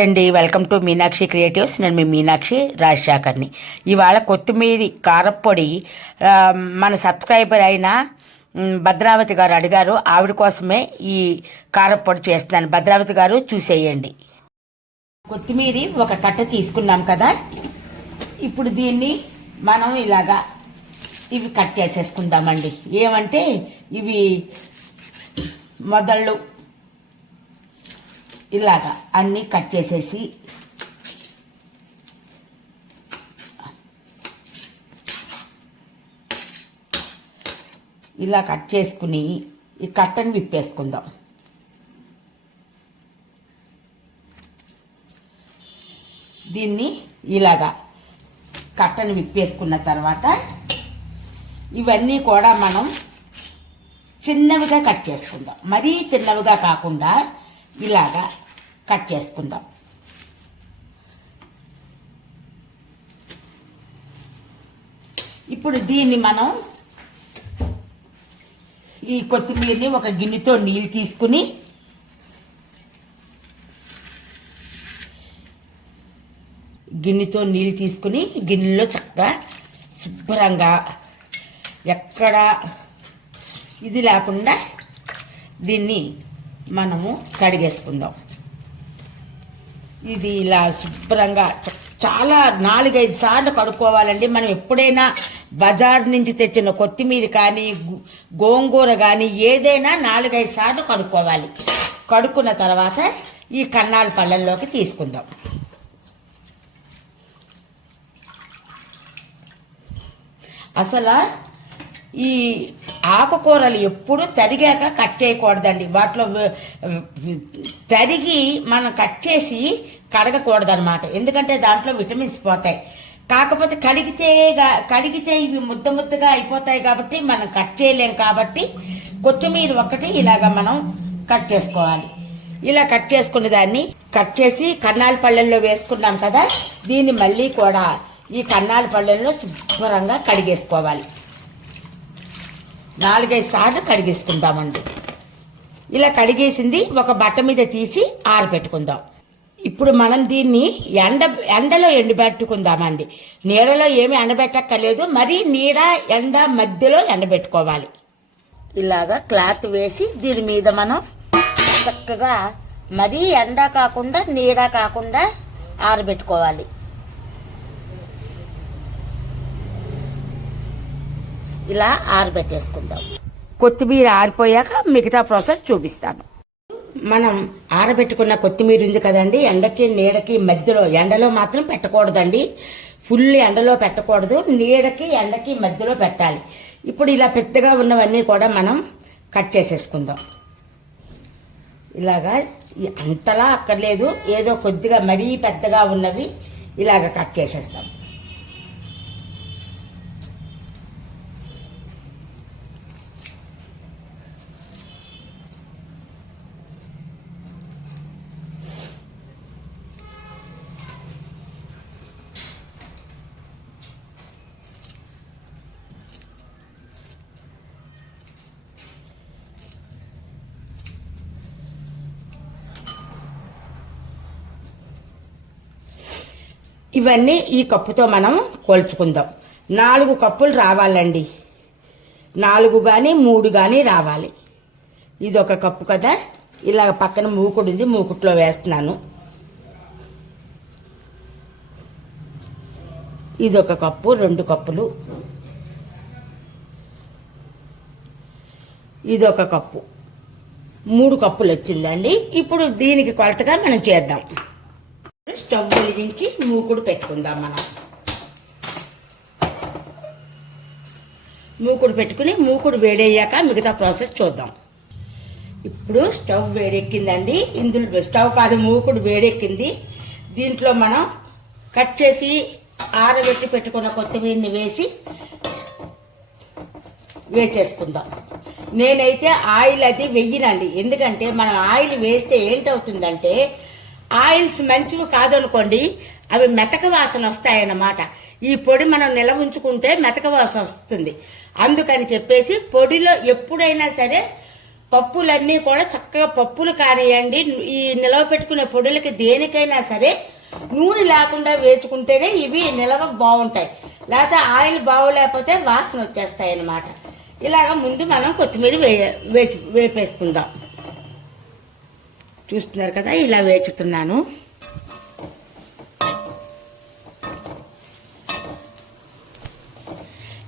అండి welcome to Meenakshi creatives. నేను మీ మీనాక్షి రాజశేఖర్ని. ఇవాళ కొత్తిమీర కారప్పొడి మన సబ్స్క్రైబర్ అయిన భద్రావతి గారు అడిగారు. ఆవిడ కోసమే ఈ కారప్పొడి చేస్తున్నాను. భద్రావతి గారు చూసేయండి. కొత్తిమీర ఒక కట్ట తీసుకున్నాం కదా, ఇప్పుడు దీన్ని మనం ఇలాగా ఇవి కట్ చేసేసుకుందామండి. ఏమంటే ఇవి మొదళ్ళు ఇలాగా అన్నీ కట్ చేసేసి ఇలా కట్ చేసుకుని ఈ కట్టను విప్పేసుకుందాం. దీన్ని ఇలాగా కట్టను విప్పేసుకున్న తర్వాత ఇవన్నీ కూడా మనం చిన్నవిగా కట్ చేసుకుందాం. మరీ చిన్నవిగా కాకుండా ఇలాగా కట్ చేసుకుందాం. ఇప్పుడు దీన్ని మనం ఈ కొత్తిమీరని ఒక గిన్నెతో నీళ్ళు తీసుకుని గిన్నెలో చక్కగా శుభ్రంగా ఎక్కడ ఇది లేకుండా దీన్ని మనము కడిగేసుకుందాం. ఇది ఇలా శుభ్రంగా చాలా 4-5 సార్లు కడుక్కోవాలండి. మనం ఎప్పుడైనా బజార్ నుంచి తెచ్చిన కొత్తిమీర కానీ గోంగూర కానీ ఏదైనా 4-5 సార్లు కడుక్కోవాలి. కడుక్కున్న తర్వాత ఈ కన్నాల పళ్ళల్లోకి తీసుకుందాం. అసలు ఈ ఆకుకూరలు ఎప్పుడు తరిగాక కట్ చేయకూడదండి. వాటిలో తరిగి మనం కట్ చేసి కడగకూడదన్నమాట. ఎందుకంటే దాంట్లో విటమిన్స్ పోతాయి. కాకపోతే కడిగితే ఇవి ముద్దగా అయిపోతాయి కాబట్టి మనం కట్ చేయలేం. కాబట్టి కొత్తిమీర ఒకటి ఇలాగ మనం కట్ చేసుకోవాలి. ఇలా కట్ చేసుకున్న దాన్ని కట్ చేసి కన్నాల పళ్ళెల్లో వేసుకున్నాం కదా, దీన్ని మళ్ళీ కూడా ఈ కన్నాల పళ్ళెల్లో శుభ్రంగా కడిగేసుకోవాలి. 4-5 సార్లు కడిగేసుకుందామండి. ఇలా కడిగేసింది ఒక బట్ట మీద తీసి ఆరబెట్టుకుందాం. ఇప్పుడు మనం దీన్ని ఎండలో ఎండబెట్టుకుందామండి. నీడలో ఏమీ ఎండబెట్టక్కర్లేదు. మరీ నీడ ఎండ మధ్యలో ఎండబెట్టుకోవాలి. ఇలాగా క్లాత్ వేసి దీని మీద మనం చక్కగా మరీ ఎండ కాకుండా నీడ కాకుండా ఆరబెట్టుకోవాలి. ఇలా ఆరబెట్టేసుకుందాం. కొత్తిమీర ఆరిపోయాక మిగతా ప్రాసెస్ చూపిస్తాను. మనం ఆరబెట్టుకున్న కొత్తిమీర ఉంది కదండి, ఎండకి నీడకి మధ్యలో, ఎండలో మాత్రం పెట్టకూడదండి. ఫుల్ ఎండలో పెట్టకూడదు, నీడకి ఎండకి మధ్యలో పెట్టాలి. ఇప్పుడు ఇలా పెద్దగా ఉన్నవన్నీ కూడా మనం కట్ చేసేసుకుందాం. ఇలాగా అంతలా అక్కర్లేదు, ఏదో కొద్దిగా మరీ పెద్దగా ఉన్నవి ఇలాగ కట్ చేసేస్తాం. ఇవన్నీ ఈ కప్పుతో మనం కొలుచుకుందాం. 4 కప్పులు రావాలండి. 4 కానీ 3 కానీ రావాలి. ఇది ఒక కప్పు కదా, ఇలా పక్కన మూకుడు ఉంది, మూకుట్లో వేస్తున్నాను. ఇది ఒక కప్పు, 2 కప్పులు. ఇది ఒక కప్పు, 3 కప్పులు వచ్చిందండి. ఇప్పుడు దీనికి కొలతగా మనం చేద్దాం. స్టవ్ వెలిగించి మూకుడు పెట్టుకుందాం. మనం మూకుడు పెట్టుకుని మూకుడు వేడయ్యాక మిగతా ప్రాసెస్ చూద్దాం. ఇప్పుడు స్టవ్ వేడెక్కిందండి. ఇందులో స్టవ్ కాదు, మూకుడు వేడెక్కింది. దీంట్లో మనం కట్ చేసి ఆరబెట్టి పెట్టుకున్న కొత్తిమీరని వేసి వేసేసుకుందాం. నేనైతే ఆయిల్ అది వెయ్యనండి. ఎందుకంటే మనం ఆయిల్ వేస్తే ఏంటవుతుందంటే, ఆయిల్స్ మంచివి కాదనుకోండి, అవి మెతక వాసన వస్తాయన్నమాట. ఈ పొడి మనం నిల్వ ఉంచుకుంటే మెతక వాసన వస్తుంది. అందుకని చెప్పేసి పొడిలో ఎప్పుడైనా సరే పప్పులన్నీ కూడా చక్కగా పప్పులు కానియండి, ఈ నిలవ పెట్టుకునే పొడులకి దేనికైనా సరే నూనె లేకుండా వేచుకుంటేనే ఇవి నిలవ బాగుంటాయి. లేకపోతే ఆయిల్ బాగోలేకపోతే వాసన వచ్చేస్తాయి అన్నమాట. ఇలాగ ముందు మనం కొత్తిమీర వేపేసుకుందాం. చూస్తున్నారు కదా, ఇలా వేచుతున్నాను.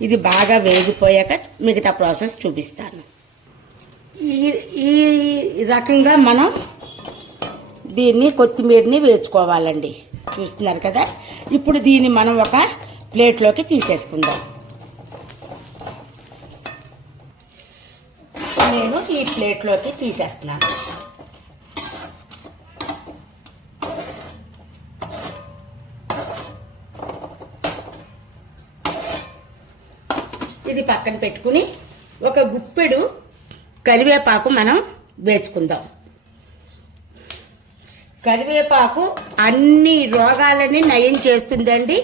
ఇది బాగా వేగిపోయాక మిగతా ప్రాసెస్ చూపిస్తాను. ఈ రకంగా మనం దీన్ని కొత్తిమీరని వేసుకోవాలండి. చూస్తున్నారు కదా. ఇప్పుడు దీన్ని మనం ఒక ప్లేట్లోకి తీసేసుకుందాం. నేను ఈ ప్లేట్లోకి తీసేస్తున్నాను. ఇది పక్కన పెట్టుకుని ఒక గుప్పెడు కరివేపాకు మనం వేసుకుందాం. కరివేపాకు అన్ని రోగాలని నయం చేస్తుందండి.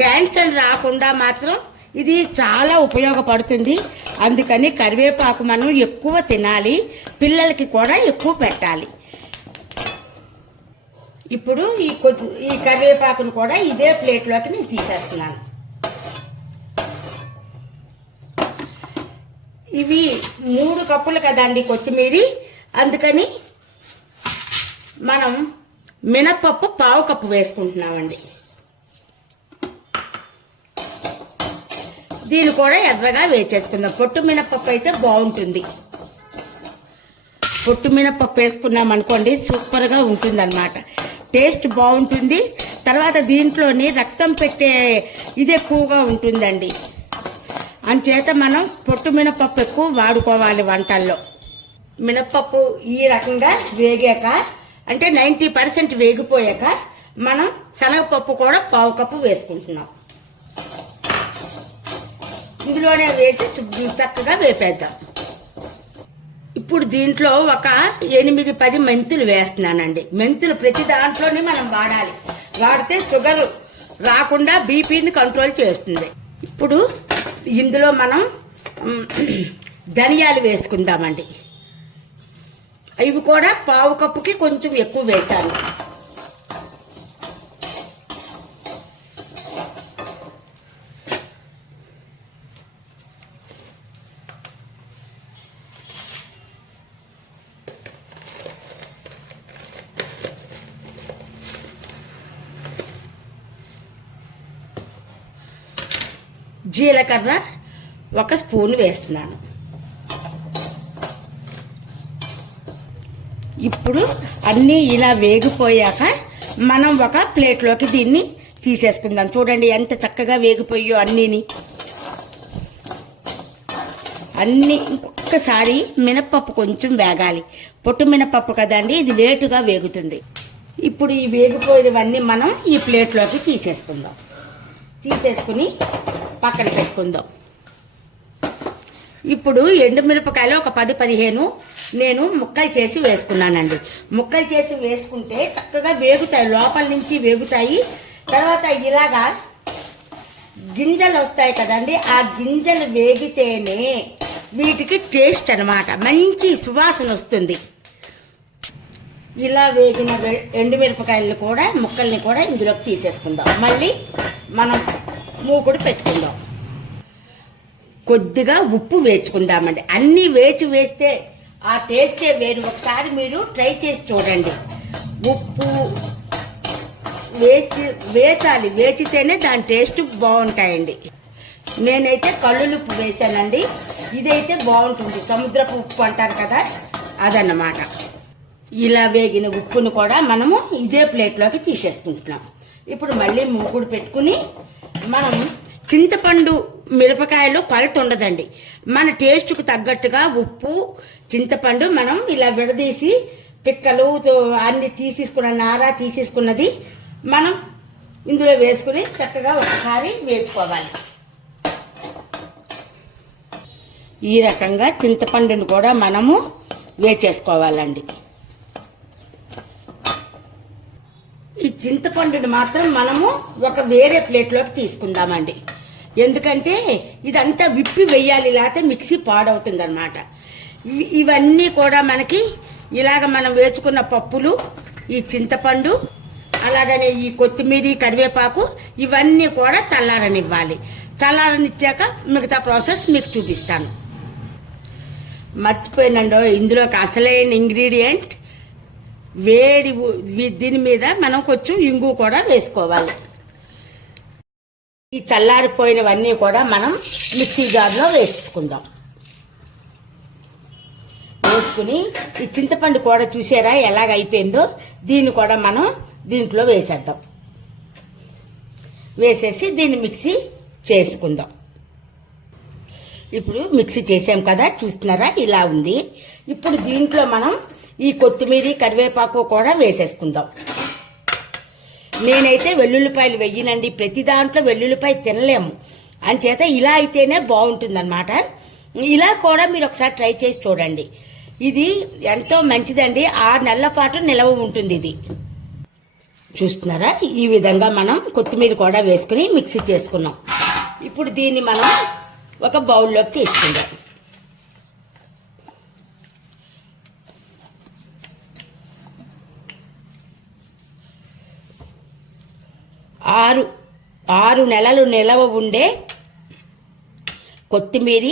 క్యాన్సర్ రాకుండా మాత్రం ఇది చాలా ఉపయోగపడుతుంది. అందుకని కరివేపాకు మనం ఎక్కువ తినాలి, పిల్లలకి కూడా ఎక్కువ పెట్టాలి. ఇప్పుడు ఈ కరివేపాకును కూడా ఇదే ప్లేట్లోకి నేను తీసేస్తున్నాను. ఇవి 3 కప్పులు కదండి కొత్తిమీర, అందుకని మనం మినప్పప్పు 1/2 కప్పు వేసుకుంటున్నామండి. దీన్ని కూడా ఎర్రగా వేసేసుకుందాం. పొట్టు మినప్పప్పు అయితే బాగుంటుంది. పొట్టు మినప్పప్పు వేసుకున్నాం అనుకోండి, సూపర్గా ఉంటుంది అన్నమాట. టేస్ట్ బాగుంటుంది. తర్వాత దీంట్లోని రక్తం పెట్టే ఇది ఎక్కువగా ఉంటుందండి. అంచేత మనం పొట్టు మినపప్పు ఎక్కువ వాడుకోవాలి వంటల్లో. మినపప్పు ఈ రకంగా వేగాక, అంటే 90% వేగిపోయాక మనం శనగపప్పు కూడా 1/2 కప్పు వేసుకుంటున్నాం. ఇందులోనే వేసి చక్కగా వేపేద్దాం. ఇప్పుడు దీంట్లో ఒక 8-10 మెంతులు వేస్తున్నానండి. మెంతులు ప్రతి దాంట్లోనే మనం వాడాలి. వాడితే షుగర్ రాకుండా బీపీని కంట్రోల్ చేస్తుంది. ఇప్పుడు ఇందులో మనం ధనియాలు వేసుకుందామండి. ఇవి కూడా 1/2 కప్పుకి కొంచెం ఎక్కువ వేసాను. జీలకర్ర 1 స్పూన్ వేస్తున్నాను. ఇప్పుడు అన్నీ ఇలా వేగిపోయాక మనం ఒక ప్లేట్లోకి దీన్ని తీసేసుకుందాం. చూడండి ఎంత చక్కగా వేగిపోయో అన్నీ. ఇంకొకసారి మినప్పప్పు కొంచెం వేగాలి. పొట్టు మినప్పప్పు కదండి, ఇది లేటుగా వేగుతుంది. ఇప్పుడు ఈ వేగిపోయినవన్నీ మనం ఈ ప్లేట్లోకి తీసేసుకుందాం. తీసేసుకుని పక్కన పెట్టుకుందాం. ఇప్పుడు ఎండుమిరపకాయలు ఒక 10-15 నేను ముక్కలు చేసి వేసుకున్నానండి. ముక్కలు చేసి వేసుకుంటే చక్కగా వేగుతాయి, లోపల నుంచి వేగుతాయి. తర్వాత ఇలాగా గింజలు వస్తాయి కదండి, ఆ గింజలు వేగితేనే వీటికి టేస్ట్ అన్నమాట, మంచి సువాసన వస్తుంది. ఇలా వేగిన ఎండుమిరపకాయలు కూడా ముక్కల్ని కూడా ఇందులోకి తీసేసుకుందాం. మళ్ళీ మనం మూకుడు పెట్టుకుందాం. కొద్దిగా ఉప్పు వేసుకుందామండి. అన్నీ వేస్తే ఆ టేస్టే వేరు. ఒకసారి మీరు ట్రై చేసి చూడండి. ఉప్పు వేసాలి, వేచితేనే దాని టేస్ట్ బాగుంటాయండి. నేనైతే కల్లులుప్పు వేసానండి. ఇదైతే బాగుంటుంది, సముద్రపు ఉప్పు అంటారు కదా, అదన్నమాట. ఇలా వేగిన ఉప్పును కూడా మనము ఇదే ప్లేట్లోకి తీసేసుకుంటున్నాం. ఇప్పుడు మళ్ళీ మూకుడు పెట్టుకుని మనం చింతపండు మిరపకాయలు కొలత ఉండదండి. మన టేస్ట్కు తగ్గట్టుగా ఉప్పు, చింతపండు మనం ఇలా విడదీసి పిక్కలు అన్ని తీసేసుకున్న నార తీసేసుకున్నది మనం ఇందులో వేసుకుని చక్కగా ఒకసారి వేసుకోవాలి. ఈ రకంగా చింతపండును కూడా మనము వేసేసుకోవాలండి. ఈ చింతపండుని మాత్రం మనము ఒక వేరే ప్లేట్లోకి తీసుకుందామండి. ఎందుకంటే ఇదంతా విప్పి వేయాలి, లేకపోతే మిక్సీ పాడవుతుంది అనమాట. ఇవన్నీ కూడా మనకి ఇలాగ మనం వేసుకున్న పప్పులు, ఈ చింతపండు, అలాగనే ఈ కొత్తిమీర, కరివేపాకు ఇవన్నీ కూడా చల్లారనివ్వాలి. చల్లారనిచ్చాక మిగతా ప్రాసెస్ మీకు చూపిస్తాను. మర్చిపోయినండో, ఇందులోకి అసలైన ఇంగ్రీడియంట్ వేడి. దీని మీద మనం కొంచెం ఇంగు కూడా వేసుకోవాలి. ఈ చల్లారిపోయినవన్నీ కూడా మనం మిక్సీ జార్లో వేసుకుందాం. వేసుకుని ఈ చింతపండు కూడా చూసారా ఎలాగ అయిపోయిందో, దీన్ని కూడా మనం దీంట్లో వేసేద్దాం. వేసేసి దీన్ని మిక్సీ చేసుకుందాం. ఇప్పుడు మిక్సీ చేసాం కదా, చూస్తున్నారా ఇలా ఉంది. ఇప్పుడు దీంట్లో మనం ఈ కొత్తిమీర, కరివేపాకు కూడా వేసేసుకుందాం. నేనైతే వెల్లుల్లిపాయలు వెయ్యనండి, ప్రతి దాంట్లో వెల్లుల్లిపాయ తినలేము, అంచేత ఇలా అయితేనే బాగుంటుందన్నమాట. ఇలా కూడా మీరు ఒకసారి ట్రై చేసి చూడండి. ఇది ఎంతో మంచిదండి, 6 నెలల పాటు నిలవ ఉంటుంది ఇది. చూస్తున్నారా ఈ విధంగా మనం కొత్తిమీర కూడా వేసుకుని మిక్సీ చేసుకున్నాం. ఇప్పుడు దీన్ని మనం ఒక బౌల్లోకి తీసుకుందాం. ఆరు నెలలు నిలవ ఉండే కొత్తిమీర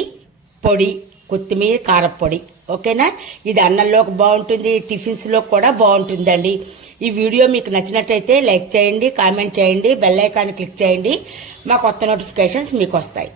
పొడి, కొత్తిమీర కారపొడి. ఓకేనా? ఇది అన్నంలోకి బాగుంటుంది, టిఫిన్స్లో కూడా బాగుంటుందండి. ఈ వీడియో మీకు నచ్చినట్టయితే లైక్ చేయండి, కామెంట్ చేయండి, బెల్ ఐకాన్ క్లిక్ చేయండి. మా కొత్త నోటిఫికేషన్స్ మీకు వస్తాయి.